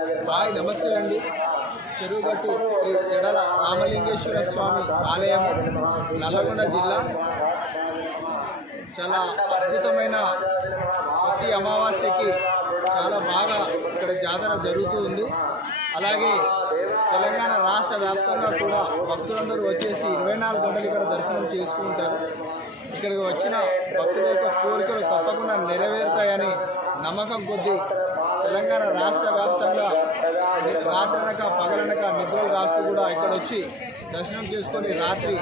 Hi నమస్తే అండి. చెరువుగట్టు శ్రీ జడల రామలింగేశ్వర స్వామి ఆలయం నల్లగొండ జిల్లా. చాలా అద్భుతమైన ప్రతి అమావాస్యకి చాలా బాగా ఇక్కడ జాతర జరుగుతూ ఉంది. అలాగే తెలంగాణ రాష్ట్ర వ్యాప్తంగా కూడా భక్తులందరూ వచ్చేసి ఇరవై నాలుగు గంటలు ఇక్కడ దర్శనం చేసుకుంటారు. ఇక్కడికి వచ్చిన భక్తుల యొక్క కోరికలు తప్పకుండా నెరవేరుతాయని నమ్మకం కొద్దీ తెలంగాణ రాష్ట్ర వ్యాప్తంగా రాత్రనక పగలనక నిద్రలు రాస్తూ కూడా ఇక్కడ వచ్చి దర్శనం చేసుకొని రాత్రి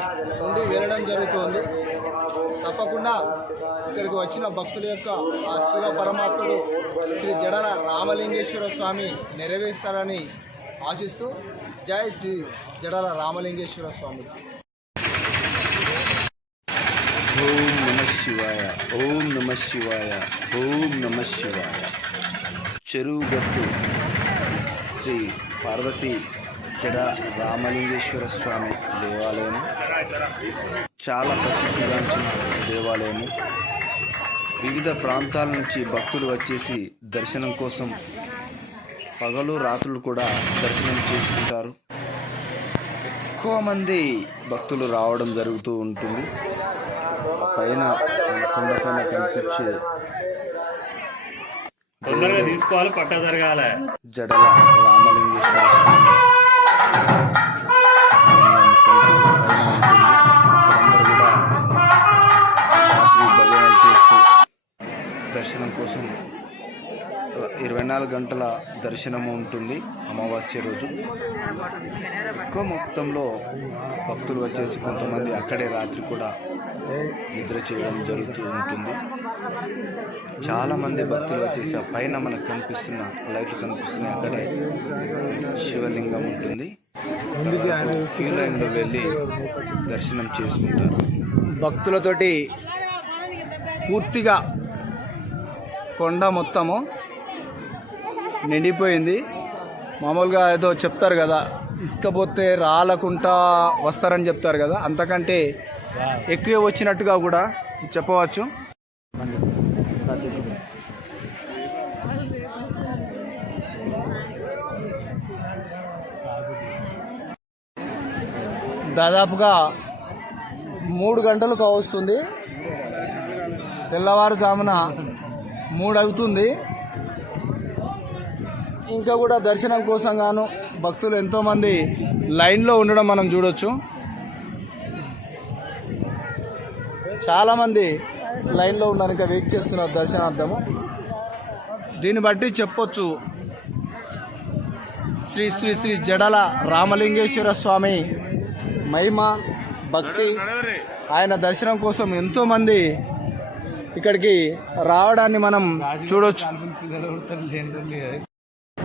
ఉండి వెళ్ళడం జరుగుతుంది. తప్పకుండా ఇక్కడికి వచ్చిన భక్తుల యొక్క ఆ శివ పరమాత్ముడు శ్రీ జడల రామలింగేశ్వర స్వామి నెరవేరుస్తారని ఆశిస్తూ జై శ్రీ జడల రామలింగేశ్వర స్వామి ఓం నమ శివాయ. ఓం నమ శివాయ. ఓం నమ శివాయ. చెరువుగట్టు శ్రీ పార్వతి జడ రామలింగేశ్వర స్వామి దేవాలయం చాలా ప్రసిద్ధిగాంచిన దేవాలయము. వివిధ ప్రాంతాల నుంచి భక్తులు వచ్చేసి దర్శనం కోసం పగలు రాత్రులు కూడా దర్శనం చేసుకుంటారు. ఎక్కువ మంది భక్తులు రావడం జరుగుతూ ఉంటుంది. పైన కొండ పైన కనిపించే తొందరగా తీసుకోవాలి పట్ట జరగాల జడల రామలింగేశ్వర స్వామి. ఇరవై నాలుగు గంటల దర్శనము ఉంటుంది అమావాస్య రోజు. ఎక్కువ మొత్తంలో భక్తులు వచ్చేసి కొంతమంది అక్కడే రాత్రి కూడా నిద్ర చేయడం జరుగుతూ ఉంటుంది. చాలామంది భక్తులు వచ్చేసి ఆ పైన మనకు కనిపిస్తున్న లైట్లు కనిపిస్తున్నాయి. అక్కడే శివలింగం ఉంటుంది. క్యూ లైన్లో వెళ్ళి దర్శనం చేసుకుంటారు. భక్తులతోటి పూర్తిగా కొండ మొత్తము నిండిపోయింది. మామూలుగా ఏదో చెప్తారు కదా ఇసుకపోతే రాలకుండా వస్తారని చెప్తారు కదా అంతకంటే ఎక్కువ వచ్చినట్టుగా కూడా చెప్పవచ్చు. దాదాపుగా మూడు గంటలు కావస్తుంది తెల్లవారుజామున మూడు అవుతుంది. ఇంకా కూడా దర్శనం కోసం గాను భక్తులు ఎంతోమంది లైన్లో ఉండడం మనం చూడొచ్చు. చాలామంది లైన్లో ఉండడానికి వెయిట్ చేస్తున్నారు దర్శనార్థము. దీన్ని బట్టి చెప్పొచ్చు. శ్రీ శ్రీ శ్రీ జడల రామలింగేశ్వర స్వామి మహిమ భక్తి ఆయన దర్శనం కోసం ఎంతోమంది ఇక్కడికి రావడాన్ని మనం చూడొచ్చు.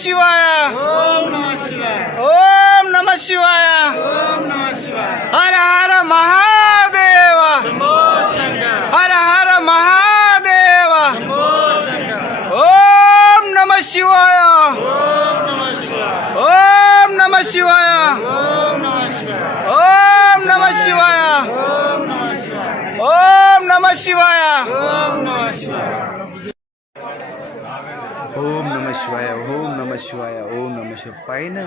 शिवाय ओम नमः शिवाय ओम नमः शिवाय ओम नमः शिवाय हर हर महादेव हर हर महादेव ओम नमः शिवाय ओम नमः शिवाय ओम नमः शिवाय ओम नमः शिवाय ओम नमः शिवाय ఓం నమ శివాయ ఓం నమ శివాయ ఓం నమ శివ పైన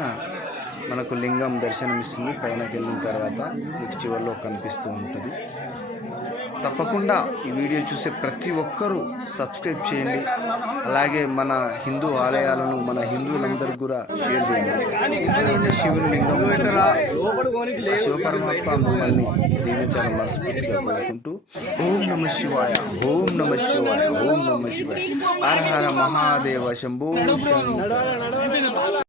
మనకు లింగం దర్శనం ఇస్తుంది పైనకి వెళ్ళిన తర్వాత మీకు చివరిలో కనిపిస్తూ ఉంటుంది. తప్పకుండా ఈ వీడియో చూసే ప్రతి ఒక్కరూ సబ్స్క్రైబ్ చేయండి. అలాగే మన హిందూ ఆలయాలను మన హిందువులందరికీ కూడా షేర్ చేయండి. శివుని లింగం శివపరమాత్మ ఆ మిమ్మల్ని దీవించాలని మనస్ఫూర్తిగా కోరుకుంటూ ఓం నమ శివాయ ఓం నమ శివాయ ఓం నమ శివాయ. హర హర మహాదేవ శంభో.